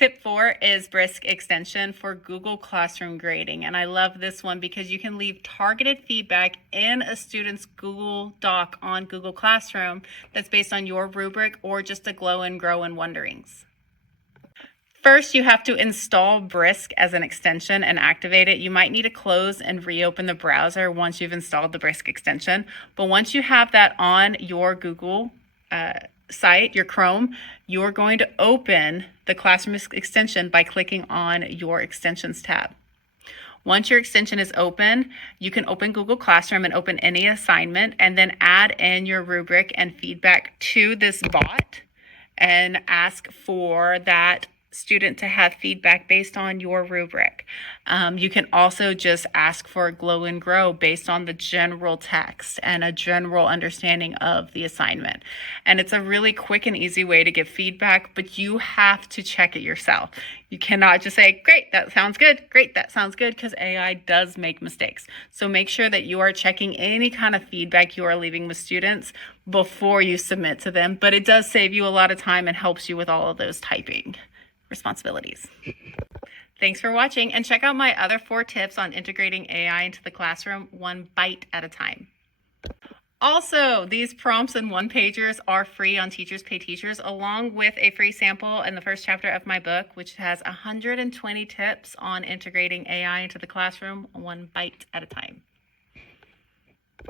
Tip 4 is Brisk extension for Google Classroom grading. And I love this one because you can leave targeted feedback in a student's Google Doc on Google Classroom that's based on your rubric or just a glow and grow and wonderings. First, you have to install Brisk as an extension and activate it. You might need to close and reopen the browser once you've installed the Brisk extension. But once you have that on your Google site, your Chrome, you're going to open the Classroom extension by clicking on your Extensions tab. Once your extension is open, you can open Google Classroom and open any assignment and then add in your rubric and feedback to this bot and ask for that student to have feedback based on your rubric. You can also just ask for a glow and grow based on the general text and a general understanding of the assignment. And it's a really quick and easy way to give feedback, but you have to check it yourself. You cannot just say, great, that sounds good, great, that sounds good, because AI does make mistakes. So make sure that you are checking any kind of feedback you are leaving with students before you submit to them, but it does save you a lot of time and helps you with all of those typing responsibilities. Thanks for watching, and check out my other 4 tips on integrating AI into the classroom, one byte at a time. Also, these prompts and one-pagers are free on Teachers Pay Teachers, along with a free sample in the first chapter of my book, which has 120 tips on integrating AI into the classroom, one byte at a time.